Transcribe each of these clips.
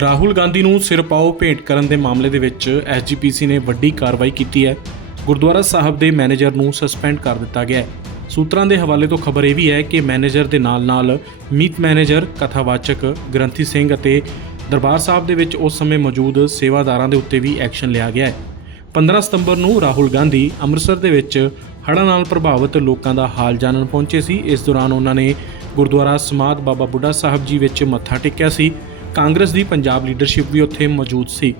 ਰਾਹੁਲ ਗਾਂਧੀ ਨੂੰ ਸਿਰਪਾਓ ਭੇਟ ਕਰਨ ਦੇ ਮਾਮਲੇ ਦੇ ਵਿੱਚ ਐਸਜੀਪੀਸੀ ਨੇ ਵੱਡੀ ਕਾਰਵਾਈ ਕੀਤੀ ਹੈ। ਗੁਰਦੁਆਰਾ ਸਾਹਿਬ ਦੇ ਮੈਨੇਜਰ ਨੂੰ ਸਸਪੈਂਡ ਕਰ ਦਿੱਤਾ ਗਿਆ ਹੈ। ਸੂਤਰਾਂ ਦੇ ਹਵਾਲੇ ਤੋਂ ਖਬਰ ਇਹ ਵੀ ਹੈ ਕਿ ਮੈਨੇਜਰ ਦੇ ਨਾਲ-ਨਾਲ ਮੀਤ ਮੈਨੇਜਰ, ਕਥਾਵਾਚਕ ਗ੍ਰੰਥੀ ਸਿੰਘ ਅਤੇ ਦਰਬਾਰ ਸਾਹਿਬ ਦੇ ਵਿੱਚ ਉਸ ਸਮੇਂ ਮੌਜੂਦ ਸੇਵਾਦਾਰਾਂ ਦੇ ਉੱਤੇ ਵੀ ਐਕਸ਼ਨ ਲਿਆ ਗਿਆ ਹੈ। 15 ਸਤੰਬਰ ਨੂੰ ਰਾਹੁਲ ਗਾਂਧੀ ਅੰਮ੍ਰਿਤਸਰ ਦੇ ਵਿੱਚ ਹੜ੍ਹਾਂ ਨਾਲ ਪ੍ਰਭਾਵਿਤ ਲੋਕਾਂ ਦਾ ਹਾਲ ਜਾਣਨ ਪਹੁੰਚੇ ਸੀ। ਇਸ ਦੌਰਾਨ ਉਹਨਾਂ ਨੇ ਗੁਰਦੁਆਰਾ ਸਮਾਧ ਬਾਬਾ ਬੁੱਢਾ ਸਾਹਿਬ ਜੀ ਵਿੱਚ ਮੱਥਾ ਟੇਕਿਆ ਸੀ। ਕਾਂਗਰਸ ਦੀ ਪੰਜਾਬ ਲੀਡਰਸ਼ਿਪ ਵੀ ਉੱਥੇ ਮੌਜੂਦ ਸੀ।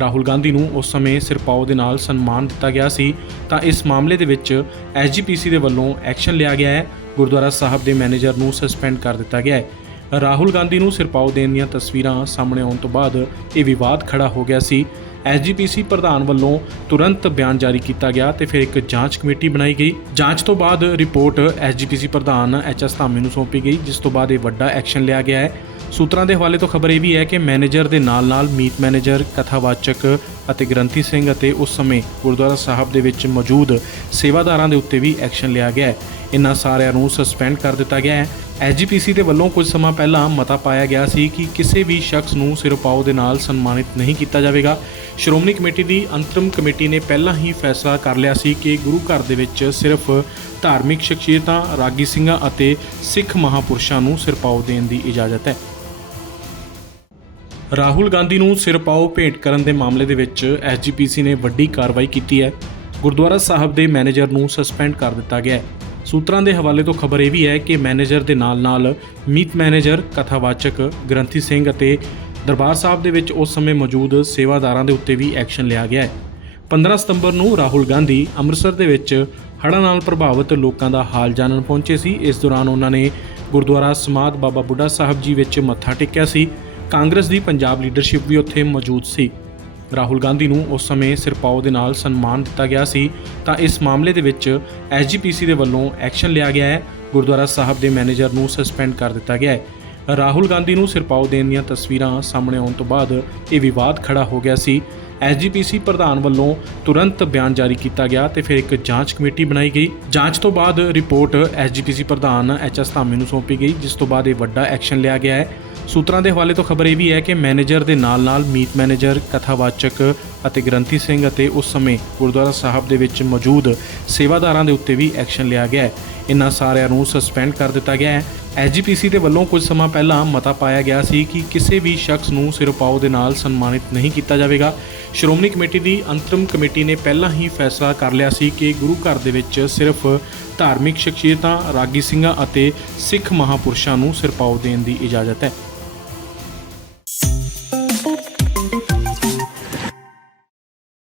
ਰਾਹੁਲ ਗਾਂਧੀ ਨੂੰ ਉਸ ਸਮੇਂ ਸਿਰਪਾਓ ਦੇ ਨਾਲ ਸਨਮਾਨ ਦਿੱਤਾ ਗਿਆ ਸੀ, ਤਾਂ ਇਸ ਮਾਮਲੇ ਦੇ ਵਿੱਚ ਐਸਜੀਪੀਸੀ ਦੇ ਵੱਲੋਂ ਐਕਸ਼ਨ ਲਿਆ ਗਿਆ ਹੈ। ਗੁਰਦੁਆਰਾ ਸਾਹਿਬ ਦੇ ਮੈਨੇਜਰ ਨੂੰ ਸਸਪੈਂਡ ਕਰ ਦਿੱਤਾ ਗਿਆ ਹੈ। ਰਾਹੁਲ ਗਾਂਧੀ ਨੂੰ ਸਿਰਪਾਓ ਦੇਣ ਦੀਆਂ ਤਸਵੀਰਾਂ ਸਾਹਮਣੇ ਆਉਣ ਤੋਂ ਬਾਅਦ ਇਹ ਵਿਵਾਦ ਖੜਾ ਹੋ ਗਿਆ ਸੀ। ਐਸਜੀਪੀਸੀ ਪ੍ਰਧਾਨ ਵੱਲੋਂ ਤੁਰੰਤ ਬਿਆਨ ਜਾਰੀ ਕੀਤਾ ਗਿਆ ਤੇ ਫਿਰ ਇੱਕ ਜਾਂਚ ਕਮੇਟੀ ਬਣਾਈ ਗਈ। ਜਾਂਚ ਤੋਂ ਬਾਅਦ ਰਿਪੋਰਟ ਐਸਜੀਪੀਸੀ ਪ੍ਰਧਾਨ ਐਚਐਸ ਧਾਮੀ ਨੂੰ ਸੌਂਪੀ ਗਈ, ਜਿਸ ਤੋਂ ਬਾਅਦ ਇਹ ਵੱਡਾ ਐਕਸ਼ਨ ਲਿਆ ਗਿਆ ਹੈ। ਸੂਤਰਾਂ ਦੇ ਹਵਾਲੇ ਤੋਂ ਖਬਰ ਇਹ ਵੀ ਹੈ ਕਿ ਮੈਨੇਜਰ ਦੇ ਨਾਲ-ਨਾਲ ਮੀਤ ਮੈਨੇਜਰ, ਕਥਾਵਾਚਕ ਅਤੇ ਗ੍ਰੰਥੀ ਸਿੰਘ ਅਤੇ ਉਸ ਸਮੇਂ ਗੁਰਦੁਆਰਾ ਸਾਹਿਬ ਦੇ ਵਿੱਚ ਮੌਜੂਦ ਸੇਵਾਦਾਰਾਂ ਦੇ ਉੱਤੇ ਵੀ ਐਕਸ਼ਨ ਲਿਆ ਗਿਆ ਹੈ। ਇਨ੍ਹਾਂ ਸਾਰਿਆਂ ਨੂੰ ਸਸਪੈਂਡ ਕਰ ਦਿੱਤਾ ਗਿਆ ਹੈ। ਐਸਜੀਪੀਸੀ ਦੇ ਵੱਲੋਂ ਕੁਝ ਸਮਾਂ ਪਹਿਲਾਂ ਮਤਾ ਪਾਇਆ ਗਿਆ ਸੀ ਕਿ ਕਿਸੇ ਵੀ ਸ਼ਖਸ ਨੂੰ ਸਿਰਪਾਓ ਦੇ ਨਾਲ ਸਨਮਾਨਿਤ ਨਹੀਂ ਕੀਤਾ ਜਾਵੇਗਾ। ਸ਼੍ਰੋਮਣੀ ਕਮੇਟੀ ਦੀ ਅੰਤਰਿਮ ਕਮੇਟੀ ਨੇ ਪਹਿਲਾਂ ਹੀ ਫੈਸਲਾ ਕਰ ਲਿਆ ਸੀ ਕਿ ਗੁਰੂ ਘਰ ਦੇ ਵਿੱਚ ਸਿਰਫ ਧਾਰਮਿਕ ਸ਼ਖਸੀਅਤਾਂ, ਰਾਗੀ ਸਿੰਘਾਂ ਅਤੇ ਸਿੱਖ ਮਹਾਪੁਰਸ਼ਾਂ ਨੂੰ ਸਿਰਪਾਓ ਦੇਣ ਦੀ ਇਜਾਜ਼ਤ ਹੈ। ਰਾਹੁਲ ਗਾਂਧੀ ਨੂੰ ਸਿਰਪਾਓ ਭੇਂਟ ਕਰਨ ਦੇ ਮਾਮਲੇ ਦੇ ਵਿੱਚ ਐਸਜੀਪੀਸੀ ਨੇ ਵੱਡੀ ਕਾਰਵਾਈ ਕੀਤੀ ਹੈ। ਗੁਰਦੁਆਰਾ ਸਾਹਿਬ ਦੇ ਮੈਨੇਜਰ ਨੂੰ ਸਸਪੈਂਡ ਕਰ ਦਿੱਤਾ ਗਿਆ ਹੈ। ਸੂਤਰਾਂ ਦੇ ਹਵਾਲੇ ਤੋਂ ਖਬਰ ਇਹ ਵੀ ਹੈ ਕਿ ਮੈਨੇਜਰ ਦੇ ਨਾਲ-ਨਾਲ ਮੀਤ ਮੈਨੇਜਰ, ਕਥਾਵਾਚਕ ਗ੍ਰੰਥੀ ਸਿੰਘ ਅਤੇ ਦਰਬਾਰ ਸਾਹਿਬ ਦੇ ਵਿੱਚ ਉਸ ਸਮੇਂ ਮੌਜੂਦ ਸੇਵਾਦਾਰਾਂ ਦੇ ਉੱਤੇ ਵੀ ਐਕਸ਼ਨ ਲਿਆ ਗਿਆ ਹੈ। 15 ਸਤੰਬਰ ਨੂੰ ਰਾਹੁਲ ਗਾਂਧੀ ਅੰਮ੍ਰਿਤਸਰ ਦੇ ਵਿੱਚ ਹੜ੍ਹਾਂ ਨਾਲ ਪ੍ਰਭਾਵਿਤ ਲੋਕਾਂ ਦਾ ਹਾਲ ਜਾਣਨ ਪਹੁੰਚੇ ਸੀ। ਇਸ ਦੌਰਾਨ ਉਹਨਾਂ ਨੇ ਗੁਰਦੁਆਰਾ ਸਮਾਧ ਬਾਬਾ ਬੁੱਢਾ ਸਾਹਿਬ ਜੀ ਵਿੱਚ ਮੱਥਾ ਟੇਕਿਆ ਸੀ। ਕਾਂਗਰਸ ਦੀ ਪੰਜਾਬ ਲੀਡਰਸ਼ਿਪ ਵੀ ਉੱਥੇ ਮੌਜੂਦ ਸੀ। ਰਾਹੁਲ ਗਾਂਧੀ ਨੂੰ ਉਸ ਸਮੇਂ ਸਿਰਪਾਓ ਦੇ ਨਾਲ ਸਨਮਾਨ ਦਿੱਤਾ ਗਿਆ ਸੀ। ਤਾਂ ਇਸ ਮਾਮਲੇ ਦੇ ਵਿੱਚ ਐਸਜੀਪੀਸੀ ਦੇ ਵੱਲੋਂ ਐਕਸ਼ਨ ਲਿਆ ਗਿਆ ਹੈ। ਗੁਰਦੁਆਰਾ ਸਾਹਿਬ ਦੇ ਮੈਨੇਜਰ ਨੂੰ ਸਸਪੈਂਡ ਕਰ ਦਿੱਤਾ ਗਿਆ ਹੈ। ਰਾਹੁਲ ਗਾਂਧੀ ਨੂੰ ਸਿਰਪਾਓ ਦੇਣ ਦੀਆਂ ਤਸਵੀਰਾਂ ਸਾਹਮਣੇ ਆਉਣ ਤੋਂ ਬਾਅਦ ਇਹ ਵਿਵਾਦ ਖੜਾ ਹੋ ਗਿਆ ਸੀ। ਐਸਜੀਪੀਸੀ ਪ੍ਰਧਾਨ ਵੱਲੋਂ ਤੁਰੰਤ ਬਿਆਨ ਜਾਰੀ ਕੀਤਾ ਗਿਆ ਤੇ ਫਿਰ ਇੱਕ ਜਾਂਚ ਕਮੇਟੀ ਬਣਾਈ ਗਈ। ਜਾਂਚ ਤੋਂ ਬਾਅਦ ਰਿਪੋਰਟ ਐਸਜੀਪੀਸੀ ਪ੍ਰਧਾਨ ਐਚਐਸ ਧਾਮੀ ਨੂੰ ਸੌਂਪੀ ਗਈ, ਜਿਸ ਤੋਂ ਬਾਅਦ ਇਹ ਵੱਡਾ ਐਕਸ਼ਨ ਲਿਆ ਗਿਆ ਹੈ। ਸੂਤਰਾਂ ਦੇ ਹਵਾਲੇ ਤੋਂ ਖਬਰ ਇਹ ਵੀ ਹੈ ਕਿ ਮੈਨੇਜਰ ਦੇ ਨਾਲ-ਨਾਲ ਮੀਤ ਮੈਨੇਜਰ, ਕਥਾਵਾਚਕ ਅਤੇ ਗ੍ਰੰਥੀ ਸਿੰਘ ਅਤੇ ਉਸ ਸਮੇਂ ਗੁਰਦੁਆਰਾ ਸਾਹਿਬ ਦੇ ਵਿੱਚ ਮੌਜੂਦ ਸੇਵਾਦਾਰਾਂ ਦੇ ਉੱਤੇ ਵੀ ਐਕਸ਼ਨ ਲਿਆ ਗਿਆ ਹੈ। ਇਹਨਾਂ ਸਾਰਿਆਂ ਨੂੰ ਸਸਪੈਂਡ ਕਰ ਦਿੱਤਾ ਗਿਆ ਹੈ। ਐਸਜੀਪੀਸੀ ਦੇ ਵੱਲੋਂ ਕੁਝ ਸਮਾਂ ਪਹਿਲਾਂ ਮਤਾ ਪਾਇਆ ਗਿਆ ਸੀ ਕਿ ਕਿਸੇ ਵੀ ਸ਼ਖਸ ਨੂੰ ਸਿਰਪਾਓ ਦੇ ਨਾਲ ਸਨਮਾਨਿਤ ਨਹੀਂ ਕੀਤਾ ਜਾਵੇਗਾ। ਸ਼੍ਰੋਮਣੀ ਕਮੇਟੀ ਦੀ ਅੰਤਰਮ ਕਮੇਟੀ ਨੇ ਪਹਿਲਾਂ ਹੀ ਫੈਸਲਾ ਕਰ ਲਿਆ ਸੀ ਕਿ ਗੁਰੂ ਘਰ ਦੇ ਵਿੱਚ ਸਿਰਫ ਧਾਰਮਿਕ ਸ਼ਖਸੀਅਤਾਂ, ਰਾਗੀ ਸਿੰਘਾਂ ਅਤੇ ਸਿੱਖ ਮਹਾਪੁਰਸ਼ਾਂ ਨੂੰ ਸਿਰਪਾਓ ਦੇਣ ਦੀ ਇਜਾਜ਼ਤ ਹੈ।